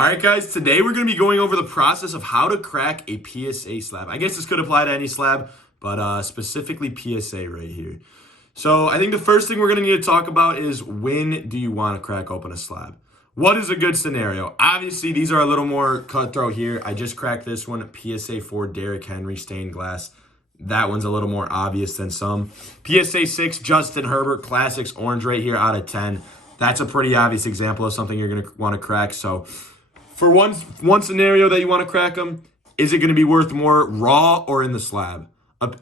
All right, guys, today we're going to be going over the process of how to crack a PSA slab. I guess this could apply to any slab, but specifically PSA right here. So I think the first thing we're going to need to talk about is when do you want to crack open a slab? What is a good scenario? Obviously, these are a little more cutthroat here. I just cracked this one, PSA 4 Derrick Henry stained glass. That one's a little more obvious than some. PSA 6 Justin Herbert Classics orange right here out of 10. That's a pretty obvious example of something you're going to want to crack. So for one scenario that you want to crack them, is it going to be worth more raw or in the slab?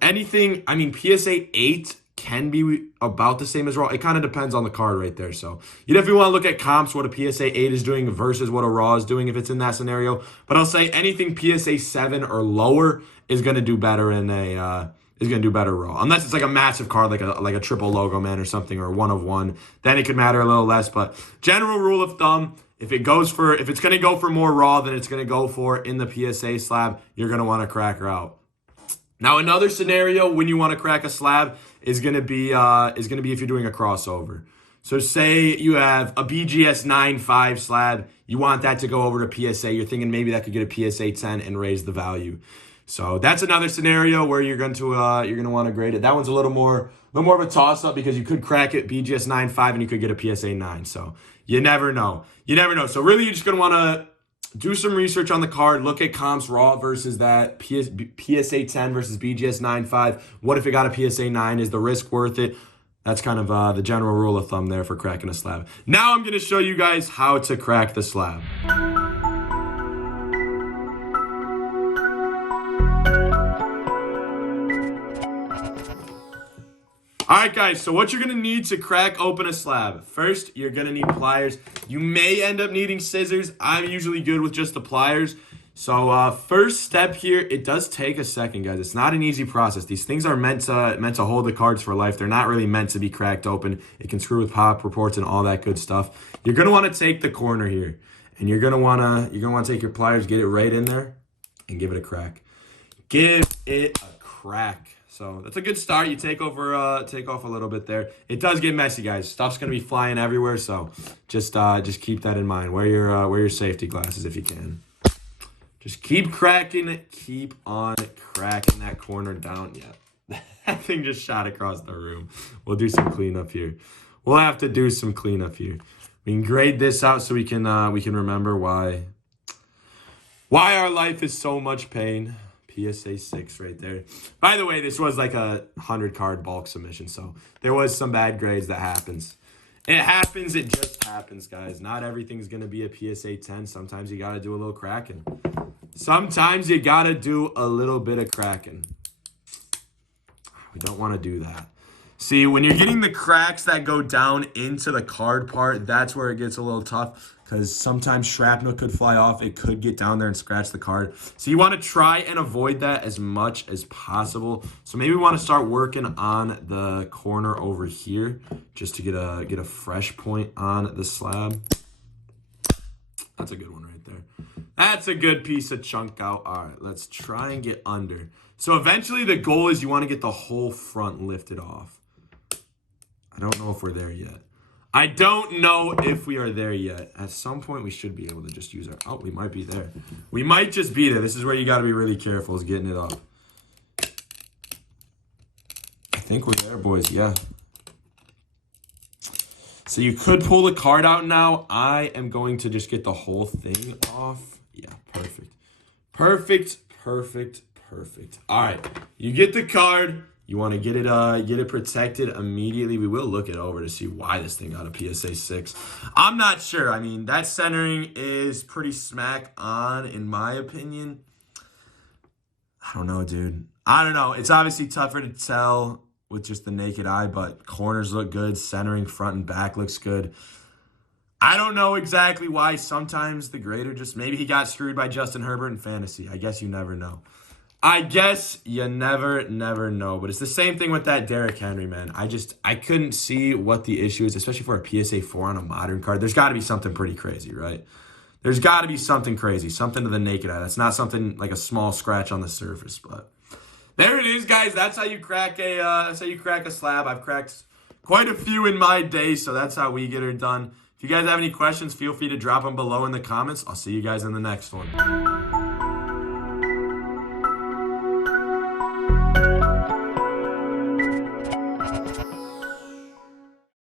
Anything, I mean, PSA 8 can be about the same as raw. It kind of depends on the card right there. So you definitely want to look at comps, what a PSA 8 is doing versus what a raw is doing if it's in that scenario. But I'll say anything PSA 7 or lower is going to do better in a raw. Unless it's like a massive card, like a triple logo man or something, or a 1 of 1, then it could matter a little less. But general rule of thumb, if it's going to go for more raw than it's going to go for in the PSA slab, you're going to want to crack her out. Now, another scenario when you want to crack a slab is going to be if you're doing a crossover. So say you have a BGS 9.5 slab, you want that to go over to PSA. You're thinking maybe that could get a PSA 10 and raise the value. So that's another scenario where you're going to want to grade it. That one's a little more of a toss up because you could crack it BGS 9.5 and you could get a PSA 9. So you never know. So really, you're just going to want to do some research on the card. Look at comps raw versus that PSA 10 versus BGS 9.5. What if it got a PSA 9? Is the risk worth it? That's kind of the general rule of thumb there for cracking a slab. Now I'm going to show you guys how to crack the slab. All right, guys, so what you're going to need to crack open a slab. First, you're going to need pliers. You may end up needing scissors. I'm usually good with just the pliers. So first step here, it does take a second, guys. It's not an easy process. These things are meant to hold the cards for life. They're not really meant to be cracked open. It can screw with pop reports and all that good stuff. You're going to want to take the corner here, and you're going to want to take your pliers, get it right in there, and give it a crack. Give it a crack. So that's a good start. You take off a little bit there. It does get messy, guys. Stuff's gonna be flying everywhere, so just keep that in mind. Wear your safety glasses if you can. Just keep cracking it. Keep on cracking that corner down. Yeah, that thing just shot across the room. We'll do some cleanup here. We'll have to do some cleanup here. We can grade this out so we can remember why our life is so much pain. PSA 6 right there. By the way, this was like a 100-card bulk submission, so there was some bad grades that happens. It happens. It just happens, guys. Not everything's going to be a PSA 10. Sometimes you got to do a little cracking. Sometimes you got to do a little bit of cracking. We don't want to do that. See, when you're getting the cracks that go down into the card part, that's where it gets a little tough because sometimes shrapnel could fly off. It could get down there and scratch the card. So you want to try and avoid that as much as possible. So maybe we want to start working on the corner over here just to get a fresh point on the slab. That's a good one right there. That's a good piece of chunk out. All right, let's try and get under. So eventually the goal is you want to get the whole front lifted off. I don't know if we're there yet. I don't know if we are there yet. At some point, we should be able to just use our... Oh, we might be there. We might just be there. This is where you got to be really careful is getting it up. I think we're there, boys. Yeah. So you could pull the card out now. I am going to just get the whole thing off. Yeah, perfect. Perfect. All right. You get the card. You want to get it protected immediately. We will look it over to see why this thing got a PSA 6. I'm not sure. I mean, that centering is pretty smack on, in my opinion. I don't know, dude. I don't know. It's obviously tougher to tell with just the naked eye, but corners look good. Centering front and back looks good. I don't know exactly why. Sometimes the grader just, maybe he got screwed by Justin Herbert in fantasy. I guess you never know. I guess you never know. But it's the same thing with that Derrick Henry, man. I couldn't see what the issue is, especially for a PSA 4 on a modern card. There's got to be something pretty crazy, right? There's got to be something crazy, something to the naked eye. That's not something like a small scratch on the surface. But there it is, guys. That's how you crack a slab. I've cracked quite a few in my day, so that's how we get her done. If you guys have any questions, feel free to drop them below in the comments. I'll see you guys in the next one.